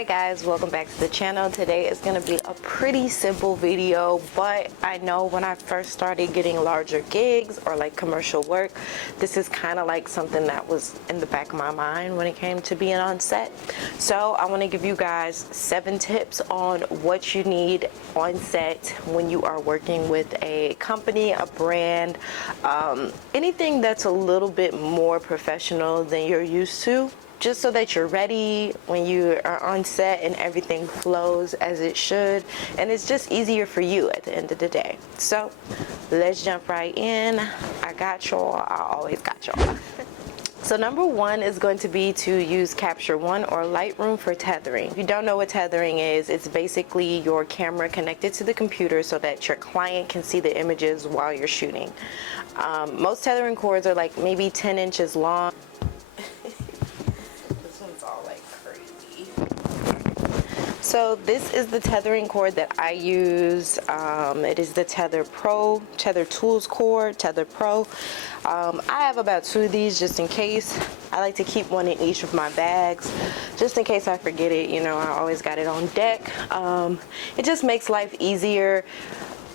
Alright guys, welcome back to the channel. Today is going to be a pretty simple video, but I know when I first started getting larger gigs or like commercial work, this is kind of like something that was in the back of my mind when it came to being on set. So I want to give you guys 7 tips on what you need on set when you are working with a company, a brand, anything that's a little bit more professional than you're used to, just so that you're ready when you are on set and everything flows as it should, and it's just easier for you at the end of the day. So let's jump right in. I got y'all. I always got y'all. So number 1 is going to be to use Capture One or Lightroom for tethering. If you don't know what tethering is, it's basically your camera connected to the computer so that your client can see the images while you're shooting. Most tethering cords are like maybe 10 inches long. So this is the tethering cord that I use. It is the Tether Tools cord, Tether Pro. I have about 2 of these just in case. I like to keep one in each of my bags just in case I forget it. You know, I always got it on deck. It just makes life easier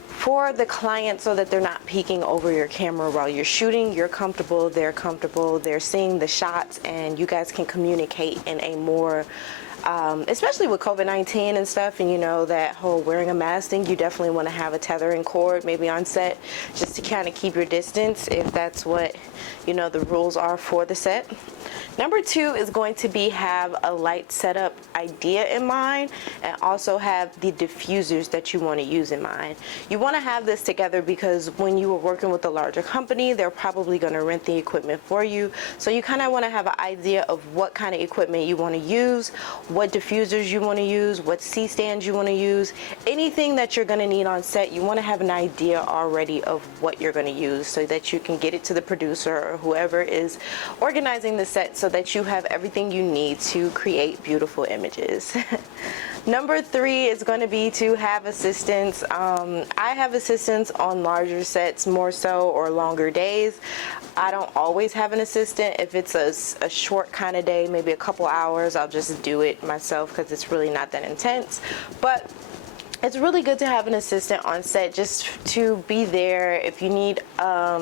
for the client so that they're not peeking over your camera while you're shooting. You're comfortable, they're seeing the shots, and you guys can communicate in a more especially with COVID-19 and stuff, and you know, that whole wearing a mask thing, you definitely want to have a tethering cord maybe on set just to kind of keep your distance if that's what, you know, the rules are for the set. Number 2 is going to be have a light setup idea in mind, and also have the diffusers that you want to use in mind. You want to have this together because when you are working with a larger company, they're probably going to rent the equipment for you. So you kind of want to have an idea of what kind of equipment you want to use, what diffusers you want to use, what C-stands you want to use, anything that you're going to need on set. You want to have an idea already of what you're going to use so that you can get it to the producer or whoever is organizing the set, so that you have everything you need to create beautiful images. Number 3 is going to be to have assistants. I have assistants on larger sets more so, or longer days. I don't always have an assistant. If it's a short kind of day, maybe a couple hours, I'll just do it myself because it's really not that intense. But it's really good to have an assistant on set just to be there if you need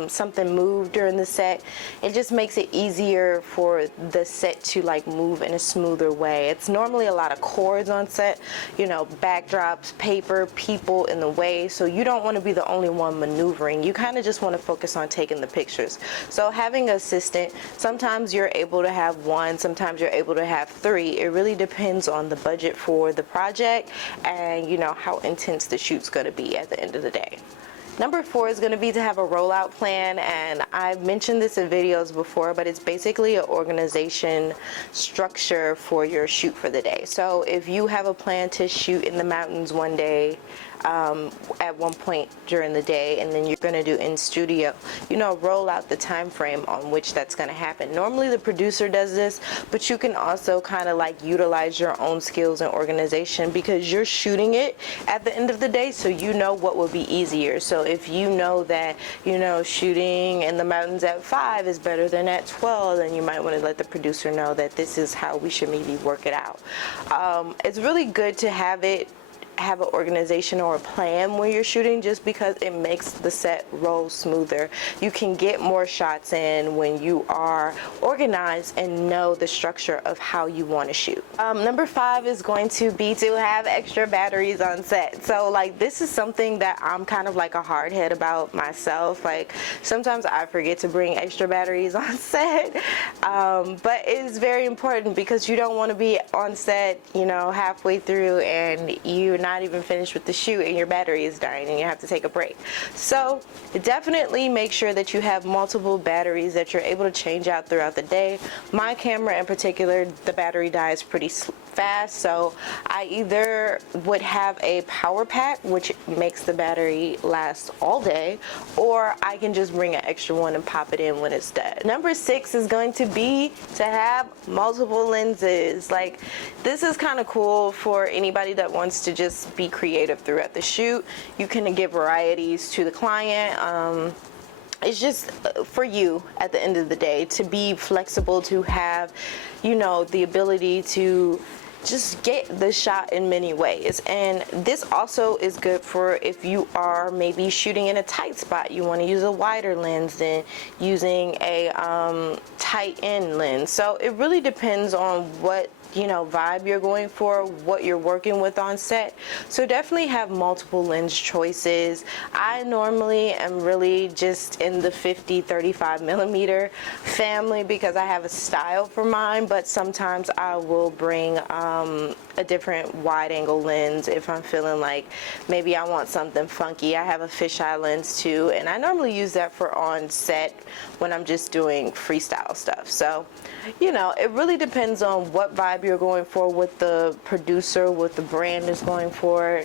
something moved during the set. It just makes it easier for the set to like move in a smoother way. It's normally a lot of cords on set, you know, backdrops, paper, people in the way, so you don't want to be the only one maneuvering. You kind of just want to focus on taking the pictures. So having an assistant, sometimes you're able to have 1, sometimes you're able to have 3. It really depends on the budget for the project and, you know, how intense the shoot's going to be at the end of the day. Number 4 is going to be to have a rollout plan, and I've mentioned this in videos before, but it's basically an organization structure for your shoot for the day. So if you have a plan to shoot in the mountains one day, at one point during the day, and then you're going to do in studio, you know, roll out the time frame on which that's going to happen. Normally the producer does this, but you can also kind of like utilize your own skills and organization because you're shooting it at the end of the day, so you know what will be easier. So if you know that, you know, shooting in the mountains at 5 is better than at 12, then you might want to let the producer know that this is how we should maybe work it out. It's really good to have an organization or a plan when you're shooting, just because it makes the set roll smoother. You can get more shots in when you are organized and know the structure of how you want to shoot. Number 5 is going to be to have extra batteries on set. So like, this is something that I'm kind of like a hardhead about myself. Like, sometimes I forget to bring extra batteries on set, but it's very important because you don't want to be on set, you know, halfway through and you're not even finished with the shoot and your battery is dying and you have to take a break. So definitely make sure that you have multiple batteries that you're able to change out throughout the day. My camera in particular, the battery dies pretty fast, so I either would have a power pack, which makes the battery last all day, or I can just bring an extra one and pop it in when it's dead. Number 6 is going to be to have multiple lenses. Like, this is kind of cool for anybody that wants to just be creative throughout the shoot. You can give varieties to the client. It's just for you at the end of the day to be flexible, to have, you know, the ability to just get the shot in many ways. And this also is good for if you are maybe shooting in a tight spot, you want to use a wider lens than using a tight end lens. So it really depends on what, you know, vibe you're going for, what you're working with on set. So definitely have multiple lens choices. I normally am really just in the 50-35 millimeter family because I have a style for mine, but sometimes I will bring a different wide angle lens if I'm feeling like maybe I want something funky. I have a fisheye lens too, and I normally use that for on set when I'm just doing freestyle stuff. So, you know, it really depends on what vibe you're going for, what the producer, what the brand is going for.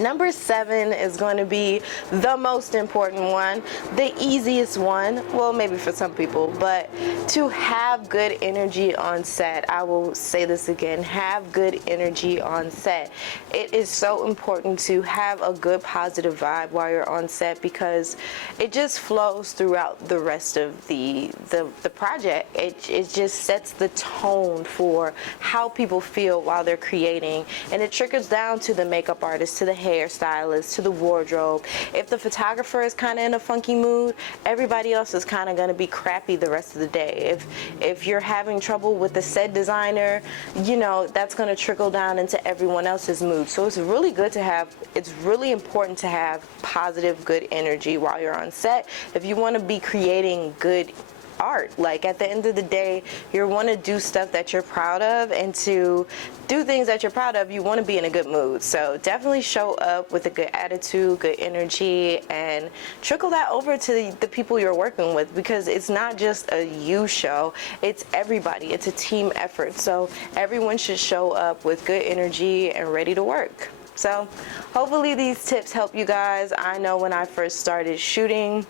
Number 7 is going to be the most important one, the easiest one, well, maybe for some people, but to have good energy on set. I will say this again, have good energy on set. It is so important to have a good positive vibe while you're on set because it just flows throughout the rest of the project. It just sets the tone for how people feel while they're creating, and it trickles down to the makeup artist, to the hairstylist, to the wardrobe. If the photographer is kind of in a funky mood, everybody else is kind of going to be crappy the rest of the day. If you're having trouble with the set designer, you know, that's going to trickle down into everyone else's mood. So it's really good to have, it's really important to have positive, good energy while you're on set if you want to be creating good art. Like at the end of the day, you want to do stuff that you're proud of, and to do things that you're proud of, you want to be in a good mood. So definitely show up with a good attitude, good energy, and trickle that over to the people you're working with, because it's not just a you show, it's everybody. It's a team effort. So everyone should show up with good energy and ready to work. So hopefully these tips help you guys. I know when I first started shooting,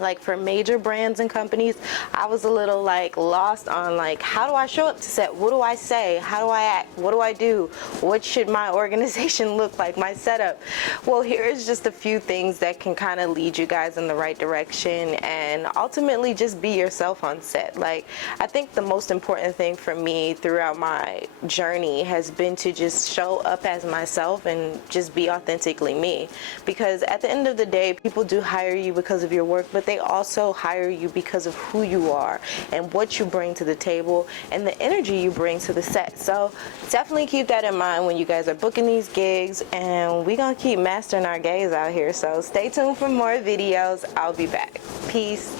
like for major brands and companies, I was a little like lost on like, how do I show up to set? What do I say? How do I act? What do I do? What should my organization look like, my setup? Well, here is just a few things that can kind of lead you guys in the right direction and ultimately just be yourself on set. Like, I think the most important thing for me throughout my journey has been to just show up as myself and just be authentically me, because at the end of the day, people do hire you because of your work, but they also hire you because of who you are and what you bring to the table and the energy you bring to the set. So definitely keep that in mind when you guys are booking these gigs, and we're gonna keep mastering our gaze out here. So stay tuned for more videos. I'll be back. Peace.